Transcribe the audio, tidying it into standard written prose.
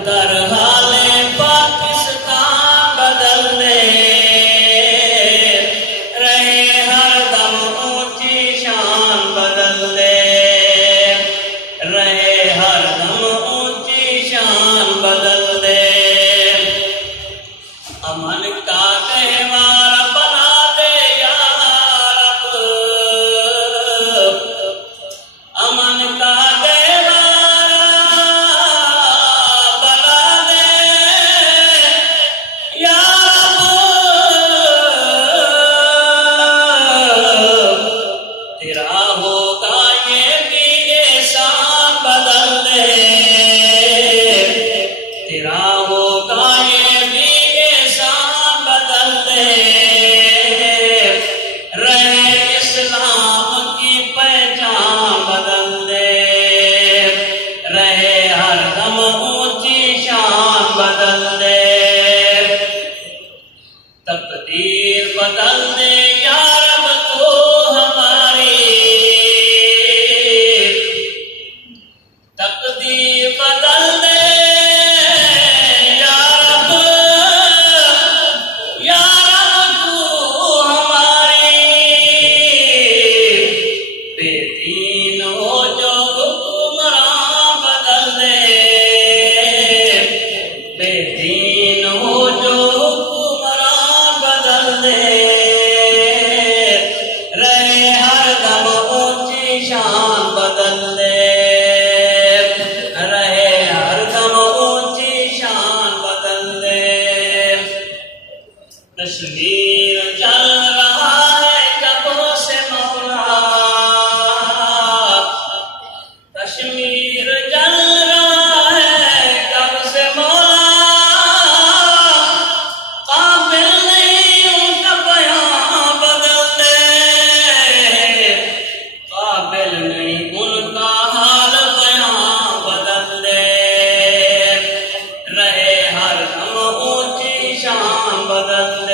तरहाले पाकिस्तान बदल दे रहे, हरदम ऊंची शान बदल दे रहे, हरदम ऊंची शान बदल दे। अमन का त्योहार बना दे या रब, अमन का त्योहार बना दे या रब। तेरा होगा ये भी एहसान बदल दे, तेरा होगा ये भी एहसान बदल दे रहे, इस्लाम की पहचान बदल दे रहे, हरदम ऊंची शान बदल दे। तकदीर बदल दे या रब तू हमारी, तकदीर बदल दे या रब, या रब तू हमारी। बेदीन हो जो हुक्मरान बदल दे, बेदीन हो जो हुक्मरान बदल दे रहे, हरदम ऊंची शान बदल दे रहे, हरदम ऊंची शान बदल दे। कश्मीर चल रहा है कब्रों से मौला, कश्मीर जल रहा है कब से मौला। काबिल नहीं उनका बयां बदल दे, काबिल नहीं उनका हाल बयां बदल दे रहे, हरदम ऊंची शान बदल दे।